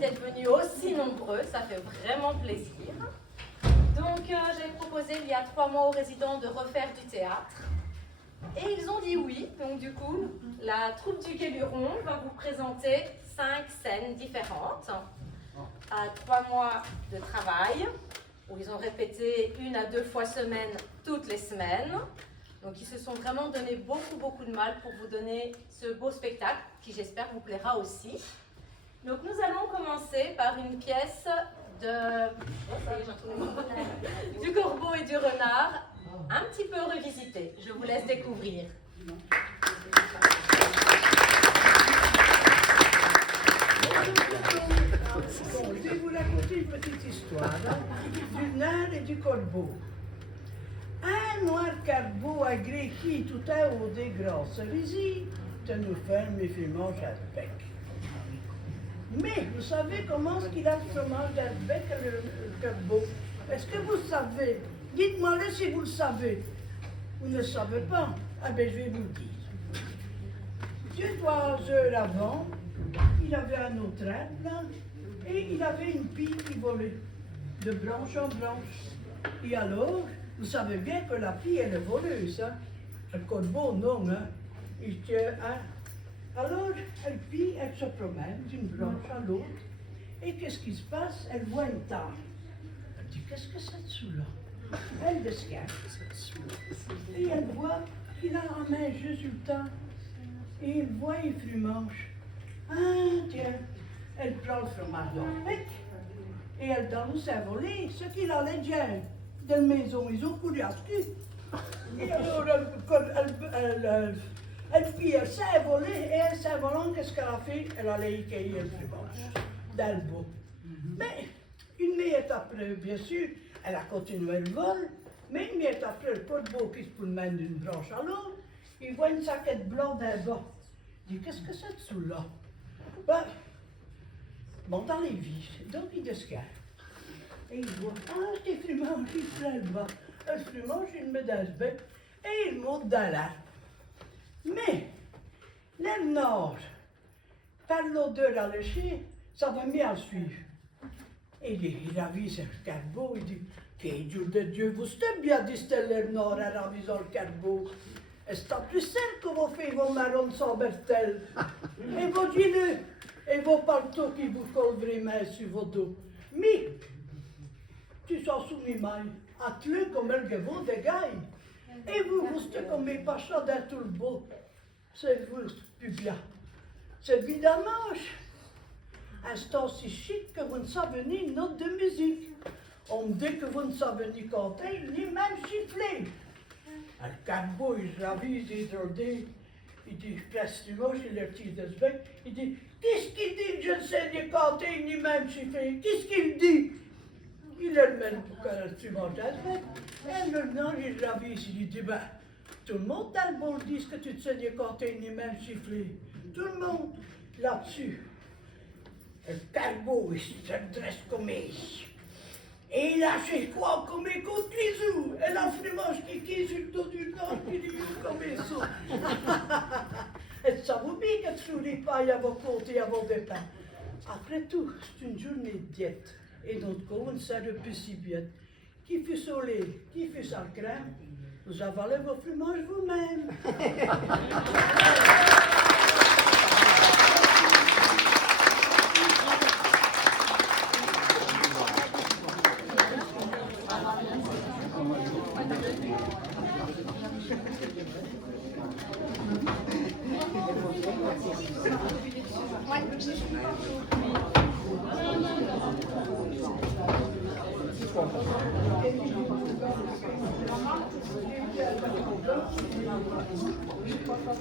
d'être venus aussi nombreux, ça fait vraiment plaisir. Donc j'avais proposé il y a 3 mois aux résidents de refaire du théâtre. Et ils ont dit oui, donc du coup, la troupe du Quai Luron va vous présenter 5 scènes différentes à 3 mois de travail, où ils ont répété 1 à 2 fois semaine, toutes les semaines. Donc ils se sont vraiment donné beaucoup de mal pour vous donner ce beau spectacle, qui j'espère vous plaira aussi. Donc nous allons commencer par une pièce du Corbeau et du Renard, un petit peu revisitée. Je vous laisse découvrir. Je vais vous raconter une petite histoire du renard et du corbeau. Un noir corbeau a gréqué tout à haut des grosses visites, de nous ferme et fromage à bec. Mais vous savez comment est-ce qu'il a le fromage à bec, le corbeau? Est-ce que vous savez? Dites-moi-le si vous le savez. Vous ne le savez pas? Ah ben je vais vous le dire. 2-3 heures avant, il avait un autre arbre là, et il avait une pie qui volait de branche en branche. Et alors, vous savez bien que la pie, elle est voleuse, hein? Le corbeau, non, hein? Il tient un. Alors, elle pie, elle se promène d'une branche à l'autre, et qu'est-ce qui se passe? Elle voit une table. Elle dit, qu'est-ce que c'est dessous-là? Elle descend, et elle voit qu'il a en main juste le temps, et il voit un fromage. Ah, tiens, elle prend le fromage dans le bec, et elle donne au cervelet ce qu'il allait dire. De la maison, ils ont couru à dessus. Et alors, elle fit un cervelet, et un cervelant, qu'est-ce qu'elle a fait? Elle allait y cueillir le fromage, dans le bout. Mais, une minute après, bien sûr, elle a continué le vol, mais une minute après, le corbeau qui se promène d'une branche à l'autre, il voit une saquette blanche d'un bas. Il dit, qu'est-ce que c'est dessous là? Ben, bon, dans les vies, donc il descend. Et il voit, ah, ces frumages, il prend le bas. Un fromage, il le met dans le bec, et il monte dans l'arbre. Mais, le nord, par l'odeur à lécher, ça va mieux à suivre. Et il ravise le corbeau, il dit, que Dieu de Dieu, vous êtes bien distingué le nord en ravisant le corbeau. Est-ce plus simple que vous faites vos marrons sans bertel, et vos gilets, et vos paltots qui vous collent vraiment sur vos dos. Mais, tu s'en soumis mal, à tuer comme un gavot de gaille. Et vous, vous êtes comme mes pachas d'un tout le beau. C'est vous, plus bien. C'est évidemment un temps si chic que vous ne savez ni une note de musique. On me dit que vous ne savez ni compter, ni même chiffler. Le corbeau, il ravise, il dit, place du moche, il le tire de ce bec, il dit, qu'est-ce qu'il dit que je ne sais ni compter, ni même chiffrer? Qu'est-ce qu'il dit? Il le mène pour que tu manges à ce bec. Et maintenant, il ravise, il dit, ben, tout le monde dans le bon dit que tu ne sais ni compter, ni même chiffrer. Tout le monde, là-dessus. Le corbeau, il se dresse comme il. Et il a chez quoi comme un coup de grisou. Et la fromage qui sur le dos du nord, qui dit comme ça. Et ça vous dit que tu ne pas à vos côtes et à vos dépens. Après tout, c'est une journée de diète. Et notre corps ne sert plus si bien. Qui fut soleil, qui fut sans crème, vous avalez vos fromages vous-même.